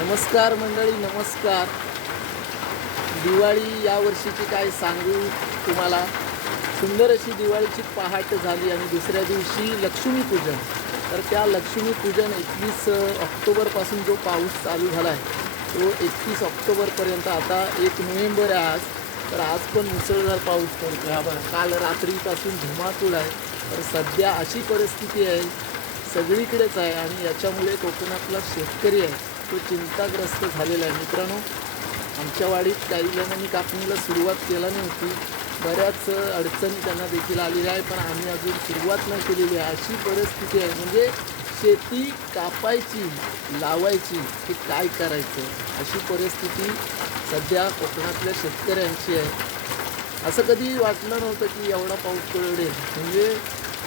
नमस्कार मंडळी नमस्कार. दिवाळी या वर्षीची काय सांगू तुम्हाला? सुंदर अशी दिवाळीची पहाट झाली आणि दुसऱ्या दिवशी लक्ष्मीपूजन तर त्या लक्ष्मीपूजन एकवीस ऑक्टोबरपासून जो पाऊस चालू झाला आहे तो एकतीस ऑक्टोबरपर्यंत आता एक नोव्हेंबर आहे आज. तर आज पण मुसळधार पाऊस पडतो हा बघा काल रात्रीपासून धुमाकूळ आहे. तर सध्या अशी परिस्थिती आहे. सगळीकडेच आहे आणि याच्यामुळे कोकणातला शेतकरी आहे. तो चिंताग्रस्त झालेला आहे. मित्रांनो आमच्या वाडीत काही जणांनी कापणीला सुरुवात केला नव्हती. बऱ्याच अडचणी त्यांना देखील आलेल्या आहे पण आम्ही अजून सुरुवात नाही केलेली आहे. अशी परिस्थिती आहे. म्हणजे शेती कापायची लावायची की काय करायचं अशी परिस्थिती सध्या कोकणातल्या शेतकऱ्यांची आहे. असं कधी वाटलं नव्हतं की एवढा पाऊस पडेल. म्हणजे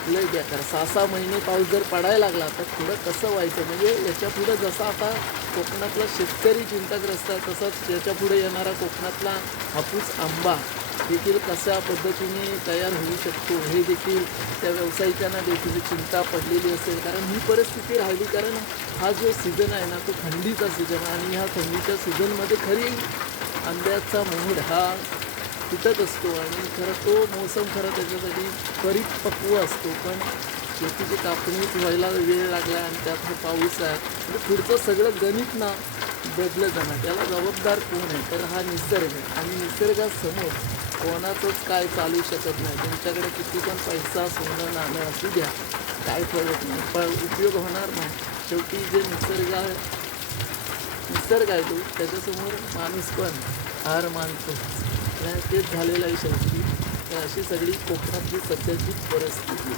लय बेकार. सहा सहा महिने पाऊस जर पडायला लागला तर पुढं कसं व्हायचं? म्हणजे याच्या पुढं जसं आता कोकणातला शेतकरी चिंताग्रस्त आहे तसंच याच्यापुढे येणारा कोकणातला हापूस आंबा देखील कशा पद्धतीने तयार होऊ शकतो हे देखील त्या व्यावसायिकांना देखील चिंता पडलेली असेल. कारण ही परिस्थिती राहिली कारण हा जो सीझन आहे ना तो थंडीचा सीझन आणि ह्या थंडीच्या सीझनमध्ये खरी आंब्याचा मोहर हा तुटत असतो आणि खरं तो मोसम खरं त्याच्यासाठी परिपक्व असतो. पण शेतीची कापणी व्हायला वेळ लागला आणि त्यात हा पाऊस आहे. म्हणजे पुढचं सगळं गणित ना बदलत जाणार. त्याला जबाबदार कोण आहे? तर हा निसर्ग आहे. आणि निसर्गासमोर कोणाचंच काय चालू शकत नाही. तुमच्याकडे किती पण पैसा सोनं नाणं असू द्या काय फरक नाही. पण उपयोग होणार नाही. शेवटी जे निसर्ग आहे निसर्ग आहे तो त्याच्यासमोर माणूस पण हार मानतो तेच झालेलं आहे शेवटी. तर अशी सगळी कोकणातली सध्याची परिस्थिती.